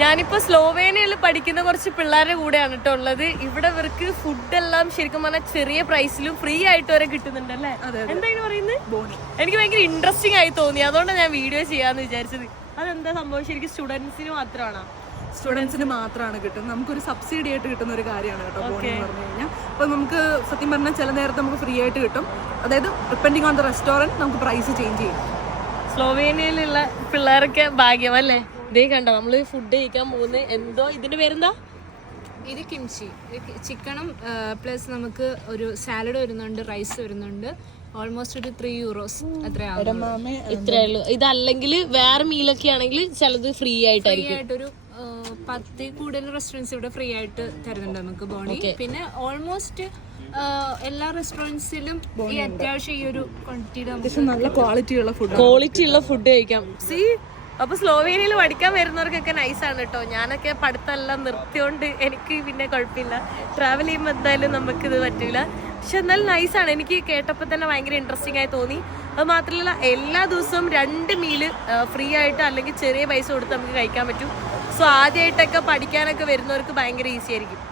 ഞാനിപ്പോൾ സ്ലോവേനിയയിൽ പഠിക്കുന്ന കുറച്ച് പിള്ളേരുടെ കൂടെയാണ് കേട്ടോ ഉള്ളത്. ഇവിടെ ഇവർക്ക് ഫുഡെല്ലാം ശരിക്കും പറഞ്ഞാൽ ചെറിയ പ്രൈസിലും ഫ്രീ ആയിട്ട് വരെ കിട്ടുന്നുണ്ട് അല്ലേ? എന്താണ് പറയുന്നത്? എനിക്ക് ഭയങ്കര ഇൻട്രസ്റ്റിംഗ് ആയി തോന്നി, അതുകൊണ്ടാണ് ഞാൻ വീഡിയോ ചെയ്യാന്ന് വിചാരിച്ചത്. അതെന്താ സംഭവം? ശരിക്കും സ്റ്റുഡൻസിന് മാത്രമാണോ? സ്റ്റുഡൻസിന് മാത്രമാണ് കിട്ടുന്നത്. നമുക്കൊരു സബ്സിഡി ആയിട്ട് കിട്ടുന്ന ഒരു കാര്യമാണ് കേട്ടോ ബോണി എന്ന് പറഞ്ഞു കഴിഞ്ഞാൽ. അപ്പോൾ നമുക്ക് സത്യം പറഞ്ഞാൽ ചില നേരത്തെ നമുക്ക് ഫ്രീ ആയിട്ട് കിട്ടും. അതായത് ഡിപ്പെൻഡിങ് ഓൺ ദ റെസ്റ്റോറൻറ്റ് നമുക്ക് പ്രൈസ് ചേഞ്ച് ചെയ്യും. സ്ലോവേനിയയിലുള്ള പിള്ളേരൊക്കെ ഭാഗ്യം അല്ലേ? ഇതേ കണ്ടോ നമ്മള് ഫുഡ് കഴിക്കാൻ പോകുന്നത്. എന്തോ ഇതിന്റെ പേരെന്താ? ഇത് കിംചി ചിക്കനും പ്ലസ് നമുക്ക് ഒരു സാലഡ് വരുന്നുണ്ട്, റൈസ് വരുന്നുണ്ട്. ഓൾമോസ്റ്റ് ഒരു €3 അത്രയാവും. ഇത്രേ ഉള്ളൂ. ഇതല്ലെങ്കിൽ വേറെ മീലൊക്കെ ആണെങ്കിൽ ചിലത് ഫ്രീ ആയിട്ടായിരിക്കും. ഒരു 10 കൂടുതൽ റെസ്റ്റോറൻറ്റ്സ് ഇവിടെ ഫ്രീ ആയിട്ട് തരുന്നുണ്ട് നമുക്ക് ബോണി. പിന്നെ ഓൾമോസ്റ്റ് എല്ലാ റെസ്റ്റോറൻറ്റ്സിലും ഈ അത്യാവശ്യം ഈ ഒരു ക്വാണ്ടിറ്റിയുടെ നല്ല ക്വാളിറ്റി ഉള്ള ഫുഡ് കഴിക്കാം. അപ്പൊ സ്ലോവേനിയയിൽ പഠിക്കാൻ വരുന്നവർക്കൊക്കെ നൈസാണ് കേട്ടോ. ഞാനൊക്കെ പഠിത്തമെല്ലാം നിർത്തിയോണ്ട് എനിക്ക് പിന്നെ കുഴപ്പമില്ല. ട്രാവൽ ചെയ്യുമ്പോൾ എന്തായാലും നമുക്കിത് പറ്റില്ല. പക്ഷെ എന്നാലും നൈസാണ്. എനിക്ക് കേട്ടപ്പോൾ തന്നെ ഭയങ്കര ഇൻട്രസ്റ്റിംഗ് ആയി തോന്നി. അത് മാത്രമല്ല എല്ലാ ദിവസവും 2 മീല് ഫ്രീ ആയിട്ട് അല്ലെങ്കിൽ ചെറിയ പൈസ കൊടുത്ത് നമുക്ക് കഴിക്കാൻ പറ്റും. സോ ആദ്യമായിട്ടൊക്കെ പഠിക്കാനൊക്കെ വരുന്നവർക്ക് ഭയങ്കര ഈസി ആയിരിക്കും.